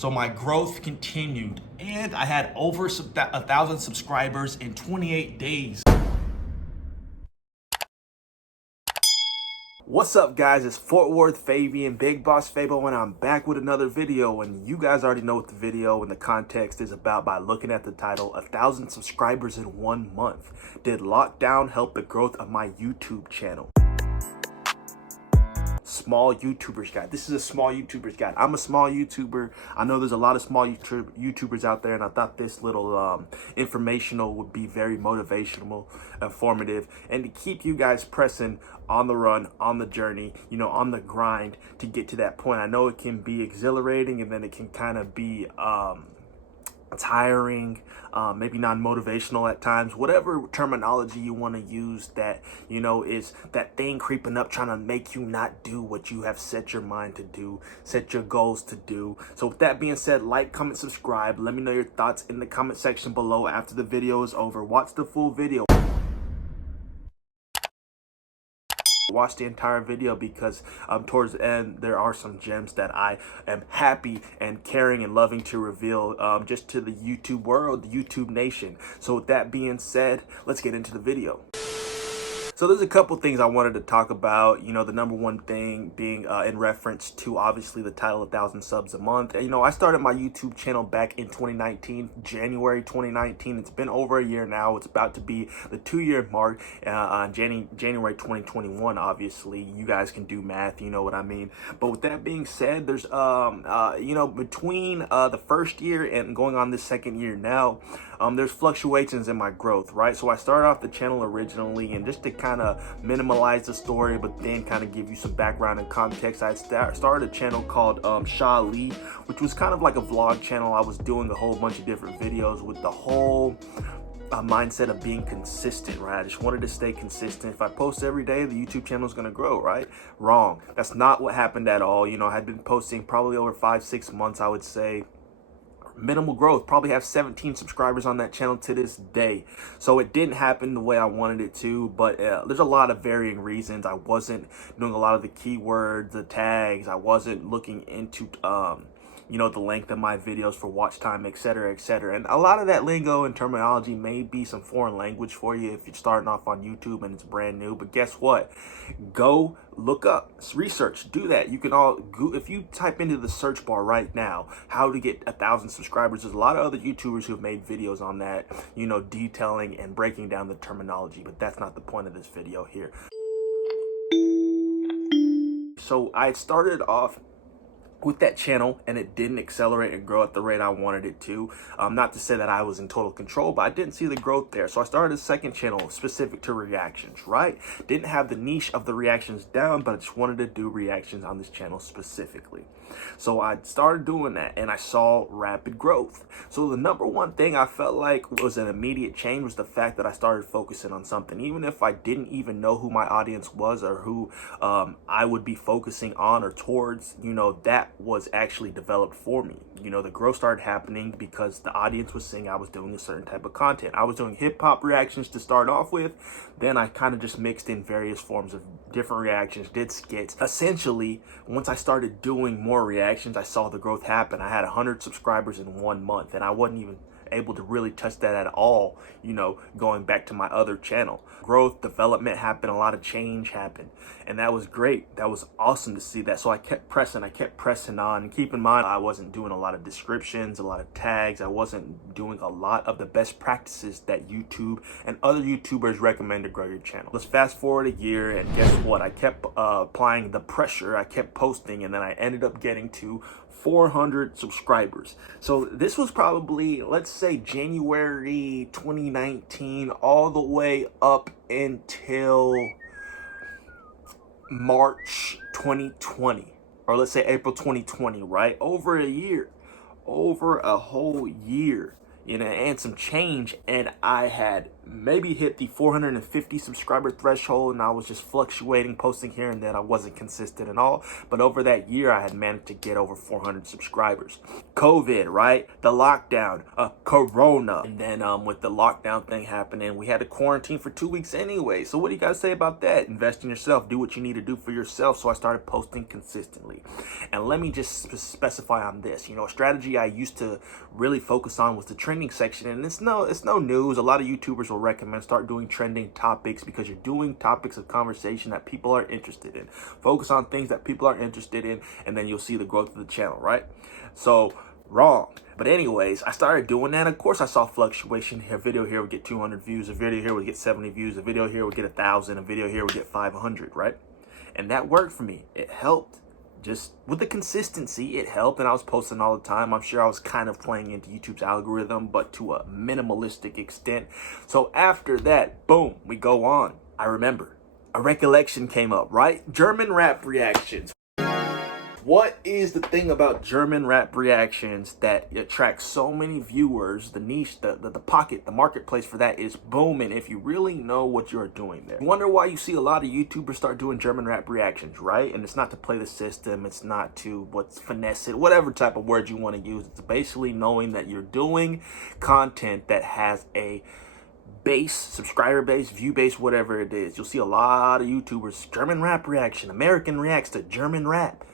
So my growth continued, and I had over 1,000 subscribers in 28 days. What's up, guys? It's Fort Worth Fabian, Big Boss Fabo, and I'm back with another video. And you guys already know what the video and the context is about by looking at the title. 1,000 subscribers in 1 month. Did lockdown help the growth of my YouTube channel? Small YouTubers guide. This is a small YouTubers guide. I'm a small YouTuber. I know there's a lot of small YouTubers out there, and I thought this little informational would be very motivational, informative, and to keep you guys pressing on the run, on the journey, you know, on the grind to get to that point. I know it can be exhilarating, and then it can kind of be tiring, maybe non-motivational at times, whatever terminology you want to use that, you know, is that thing creeping up trying to make you not do what you have set your mind to do, set your goals to do. So with that being said, like, comment, subscribe. Let me know your thoughts in the comment section below after the video is over. Watch the full video. Watch the entire video because towards the end there are some gems that I am happy and caring and loving to reveal just to the YouTube world, the YouTube nation. So with that being said, let's get into the video. So there's a couple things I wanted to talk about. You know, the number one thing being in reference to obviously the title 1,000 subs a month. And, you know, I started my YouTube channel back in 2019, January 2019. It's been over a year now. It's about to be the 2-year mark on January 2021. Obviously, you guys can do math, you know what I mean. But with that being said, there's you know, between the first year and going on this second year now, there's fluctuations in my growth, right? So I started off the channel originally, and just to kind of minimalize the story, but then kind of give you some background and context, I started a channel called Sha Lee, which was kind of like a vlog channel. I was doing a whole bunch of different videos with the whole mindset of being consistent, right? I just wanted to stay consistent. If I post every day, the YouTube channel is going to grow, right? Wrong. That's not what happened at all. You know, I had been posting probably over 5-6 months, I would say. Minimal growth, probably have 17 subscribers on that channel to this day. So it didn't happen the way I wanted it to, but there's a lot of varying reasons. I wasn't doing a lot of the keywords, the tags. I wasn't looking into you know, the length of my videos for watch time, etc., etc. And a lot of that lingo and terminology may be some foreign language for you if you're starting off on YouTube and it's brand new. But guess what? Go look up, research, do that. You can if you type into the search bar right now, how to get 1,000 subscribers, there's a lot of other YouTubers who've made videos on that, you know, detailing and breaking down the terminology. But that's not the point of this video here. So I started off with that channel, and it didn't accelerate and grow at the rate I wanted it to. Not to say that I was in total control, but I didn't see the growth there. So I started a second channel specific to reactions, right? Didn't have the niche of the reactions down, but I just wanted to do reactions on this channel specifically. So I started doing that, and I saw rapid growth. So the number one thing I felt like was an immediate change was the fact that I started focusing on something. Even if I didn't even know who my audience was or who I would be focusing on or towards, you know, that was actually developed for me. You know, the growth started happening because the audience was seeing I was doing a certain type of content. I was doing hip-hop reactions to start off with. Then I kind of just mixed in various forms of different reactions, did skits. Essentially, once I started doing more reactions, I saw the growth happen. I had 100 subscribers in 1 month, and I wasn't even able to really touch that at all, you know, going back to my other channel. Growth, development happened, a lot of change happened, and that was great. That was awesome to see that. So I kept pressing on. And keep in mind, I wasn't doing a lot of descriptions, a lot of tags. I wasn't doing a lot of the best practices that YouTube and other YouTubers recommend to grow your channel. Let's fast forward a year, and guess what? I kept applying the pressure. I kept posting, and then I ended up getting to 400 subscribers. So this was probably, let's say, January 2019 all the way up until March 2020, or let's say April 2020, right? Over a year, over a whole year, you know, and some change. And I had maybe hit the 450 subscriber threshold, and I was just fluctuating, posting here and there. I wasn't consistent at all, but over that year I had managed to get over 400 subscribers. COVID, right? The lockdown, Corona, and then with the lockdown thing happening, we had to quarantine for 2 weeks anyway. So what do you guys say about that? Invest in yourself, do what you need to do for yourself. So I started posting consistently. And let me just specify on this, you know, a strategy I used to really focus on was the trending section, and it's no news. A lot of YouTubers will recommend start doing trending topics because you're doing topics of conversation that people are interested in. Focus on things that people are interested in, and then you'll see the growth of the channel, right? So wrong. But anyways, I started doing that. Of course, I saw fluctuation. A video here would get 200 views, a video here would get 70 views, a video here would get 1,000, a video here would get 500, right? And that worked for me. It helped. Just with the consistency, it helped, and I was posting all the time. I'm sure I was kind of playing into YouTube's algorithm, but to a minimalistic extent. So after that, boom, we go on. I remember a recollection came up, right? German rap reactions. What is the thing about German rap reactions that attracts so many viewers? The niche, the pocket, the marketplace for that is booming if you really know what you're doing there. You wonder why you see a lot of YouTubers start doing German rap reactions, right? And it's not to play the system. It's not to finesse it, whatever type of word you want to use. It's basically knowing that you're doing content that has a base, subscriber base, view base, whatever it is. You'll see a lot of YouTubers, German rap reaction, American reacts to German rap.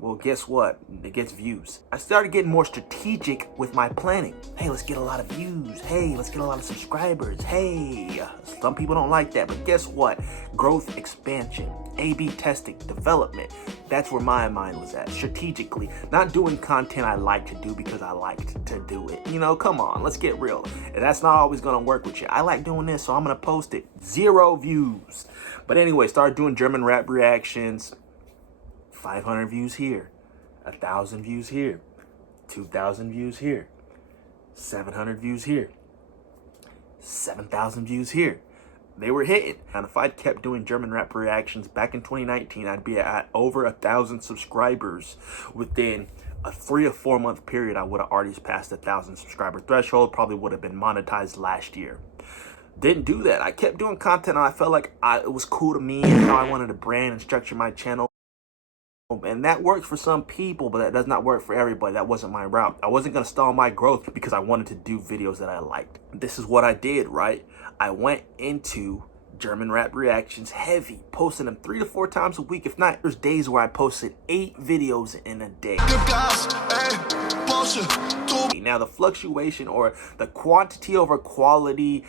Well, guess what? It gets views. I started getting more strategic with my planning. Hey, let's get a lot of views. Hey, let's get a lot of subscribers. Hey, some people don't like that, but guess what? Growth, expansion, A/B testing, development. That's where my mind was at, strategically. Not doing content I like to do because I liked to do it. You know, come on, let's get real. And that's not always gonna work with you. I like doing this, so I'm gonna post it. 0 views. But anyway, started doing German rap reactions. 500 views here, 1,000 views here, 2,000 views here, 700 views here, 7,000 views here. They were hitting. And if I kept doing German rap reactions back in 2019, I'd be at over 1,000 subscribers within a 3 or 4 month period. I would have already passed 1,000 subscriber threshold, probably would have been monetized last year. Didn't do that. I kept doing content and I felt like it was cool to me and how I wanted to brand and structure my channel. And that works for some people, but that does not work for everybody. That wasn't my route. I wasn't going to stall my growth because I wanted to do videos that I liked. This is what I did, right? I went into German rap reactions heavy, posting them 3 to 4 times a week. If not, there's days where I posted 8 videos in a day. Now, the fluctuation or the quantity over quality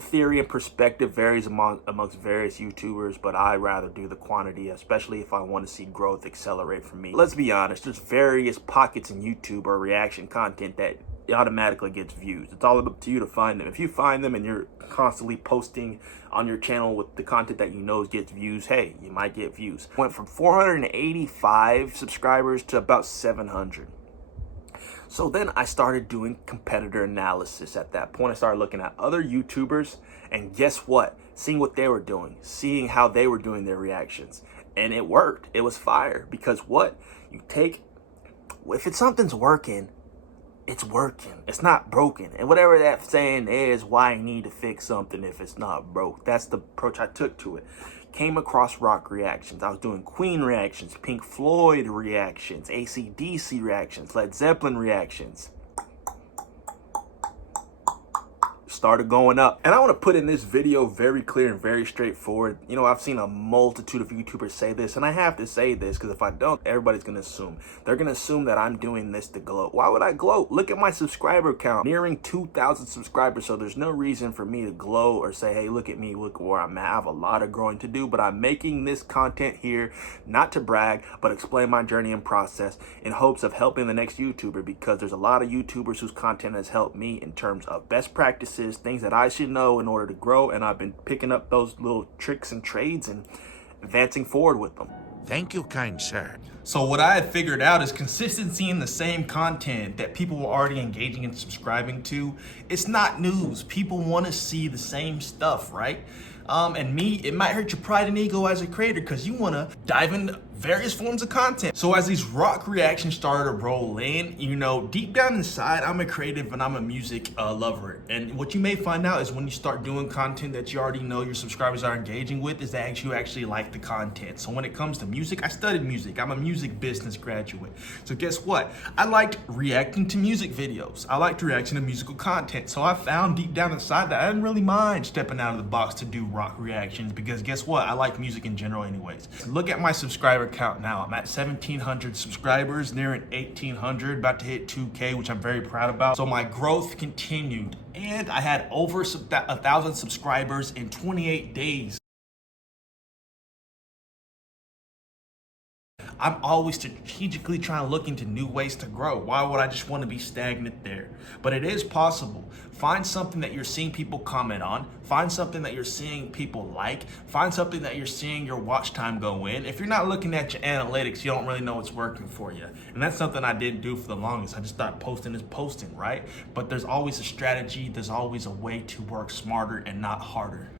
theory and perspective varies amongst various YouTubers, but I rather do the quantity, especially if I want to see growth accelerate for me. Let's be honest, there's various pockets in YouTube or reaction content that automatically gets views. It's all up to you to find them. If you find them and you're constantly posting on your channel with the content that you know gets views, hey, you might get views. Went from 485 subscribers to about 700. So then I started doing competitor analysis. At that point, I started looking at other YouTubers, and guess what? Seeing what they were doing, seeing how they were doing their reactions. And it worked. It was fire. Because what? If something's working, it's working. It's not broken. And whatever that saying is, why I need to fix something if it's not broke. That's the approach I took to it. Came across rock reactions. I was doing Queen reactions, Pink Floyd reactions, AC/DC reactions, Led Zeppelin reactions. Started going up. And I want to put in this video very clear and very straightforward. You know, I've seen a multitude of YouTubers say this, and I have to say this because if I don't, everybody's going to assume. They're going to assume that I'm doing this to gloat. Why would I gloat? Look at my subscriber count, nearing 2,000 subscribers. So there's no reason for me to gloat or say, hey, look at me, look where I'm at. I have a lot of growing to do, but I'm making this content here, not to brag, but explain my journey and process in hopes of helping the next YouTuber, because there's a lot of YouTubers whose content has helped me in terms of best practices, things that I should know in order to grow, and I've been picking up those little tricks and trades and advancing forward with them. Thank you, kind sir. So what I have figured out is consistency in the same content that people were already engaging and subscribing to. It's not news. People want to see the same stuff, right? And me, it might hurt your pride and ego as a creator because you want to dive into various forms of content. So as these rock reactions started to roll in, you know, deep down inside, I'm a creative and I'm a music lover. And what you may find out is when you start doing content that you already know your subscribers are engaging with, is that you actually like the content. So when it comes to music, I studied music. I'm a music business graduate. So guess what? I liked reacting to music videos. I liked reacting to musical content. So I found deep down inside that I didn't really mind stepping out of the box to do rock reactions, because guess what? I like music in general anyways. Look at my subscriber count now. I'm at 1,700 subscribers, nearing 1,800, about to hit 2K, which I'm very proud about. So my growth continued, and I had over 1,000 subscribers in 28 days. I'm always strategically trying to look into new ways to grow. Why would I just want to be stagnant there? But it is possible. Find something that you're seeing people comment on. Find something that you're seeing people like. Find something that you're seeing your watch time go in. If you're not looking at your analytics, you don't really know what's working for you. And that's something I didn't do for the longest. I just thought posting is posting, right? But there's always a strategy. There's always a way to work smarter and not harder.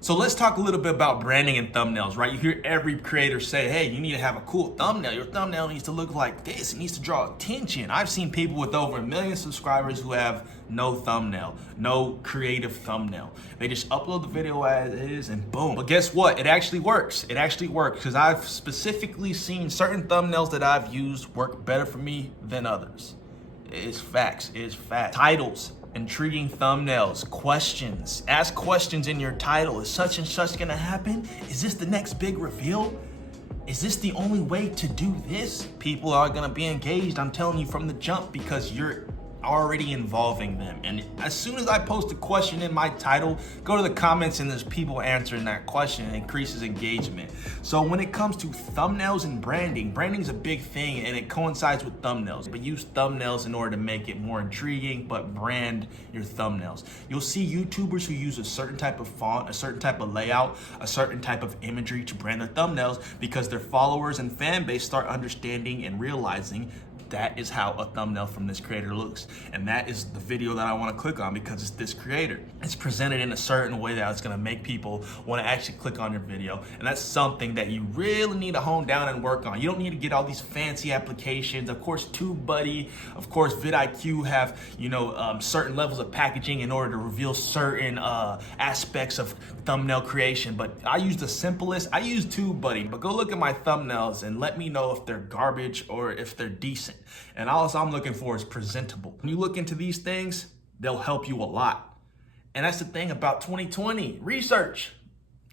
So let's talk a little bit about branding and thumbnails, right? You hear every creator say, hey, you need to have a cool thumbnail. Your thumbnail needs to look like this. It needs to draw attention. I've seen people with over 1 million subscribers who have no thumbnail, no creative thumbnail. They just upload the video as is and boom. But guess what? It actually works. It actually works, because I've specifically seen certain thumbnails that I've used work better for me than others. It's facts. It's fact. Titles. Intriguing thumbnails, questions. Ask questions in your title. Is such and such gonna happen? Is this the next big reveal? Is this the only way to do this? People are gonna be engaged, I'm telling you from the jump, because you're already involving them. And as soon as I post a question in my title, go to the comments and there's people answering that question. It increases engagement. So when it comes to thumbnails and branding, branding's a big thing and it coincides with thumbnails. But use thumbnails in order to make it more intriguing, but brand your thumbnails. You'll see YouTubers who use a certain type of font, a certain type of layout, a certain type of imagery to brand their thumbnails, because their followers and fan base start understanding and realizing that is how a thumbnail from this creator looks. And that is the video that I want to click on, because it's this creator. It's presented in a certain way that it's going to make people want to actually click on your video. And that's something that you really need to hone down and work on. You don't need to get all these fancy applications. Of course, TubeBuddy, of course, vidIQ have, certain levels of packaging in order to reveal certain aspects of thumbnail creation. But I use the simplest. I use TubeBuddy, but go look at my thumbnails and let me know if they're garbage or if they're decent. And all I'm looking for is presentable. When you look into these things, they'll help you a lot. And that's the thing about 2020, research.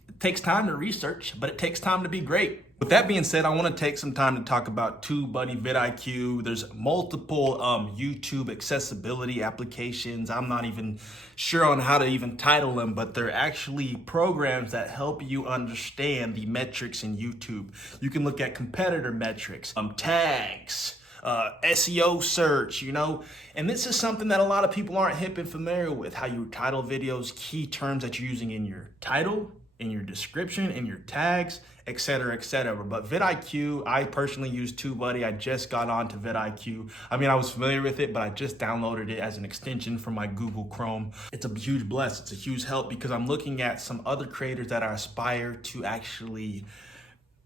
It takes time to research, but it takes time to be great. With that being said, I want to take some time to talk about TubeBuddy, vidIQ. There's multiple YouTube accessibility applications. I'm not even sure on how to even title them, but they're actually programs that help you understand the metrics in YouTube. You can look at competitor metrics, tags, SEO search, and this is something that a lot of people aren't hip and familiar with, how you title videos, key terms that you're using in your title, in your description, in your tags, etc., etc. But vidIQ, I personally use TubeBuddy. I just got onto vidIQ. I mean, I was familiar with it, but I just downloaded it as an extension from my Google Chrome. It's a huge bless. It's a huge help, because I'm looking at some other creators that I aspire to actually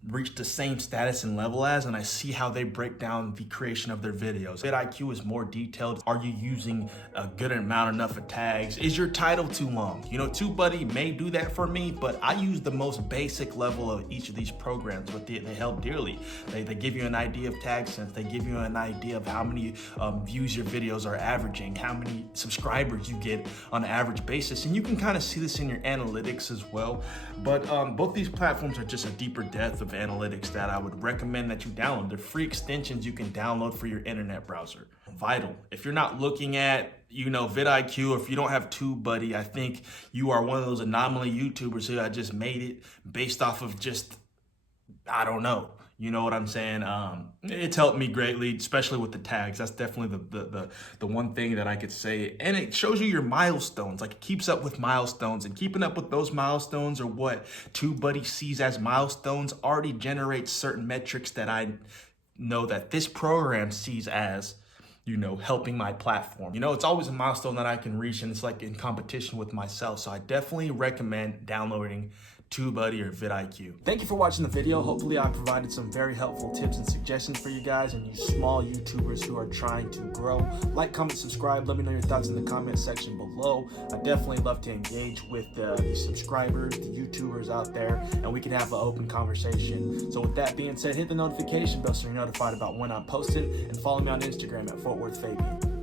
reach the same status and level as, and I see how they break down the creation of their videos. vidIQ is more detailed. Are you using a good amount enough of tags? Is your title too long? TubeBuddy may do that for me, but I use the most basic level of each of these programs, but they help dearly. They give you an idea of tag sense. They give you an idea of how many views your videos are averaging, how many subscribers you get on an average basis, and you can kind of see this in your analytics as well. But both these platforms are just a deeper depth of analytics that I would recommend that you download. They're free extensions you can download for your internet browser. Vital. If you're not looking at, vidIQ, or if you don't have TubeBuddy, I think you are one of those anomaly YouTubers who I just made it based off of just, I don't know. You know what I'm saying? It's helped me greatly, especially with the tags. That's definitely the one thing that I could say. And it shows you your milestones. Like, it keeps up with milestones, and keeping up with those milestones, or what TubeBuddy sees as milestones, already generates certain metrics that I know that this program sees as, helping my platform. It's always a milestone that I can reach, and it's like in competition with myself. So I definitely recommend downloading TubeBuddy, or vidIQ. Thank you for watching the video. Hopefully I provided some very helpful tips and suggestions for you guys and you small YouTubers who are trying to grow. Like, comment, subscribe. Let me know your thoughts in the comment section below. I definitely love to engage with the subscribers, the YouTubers out there, and we can have an open conversation. So with that being said, hit the notification bell so you're notified about when I'm posting, and follow me on Instagram at Fort Worth Fabian.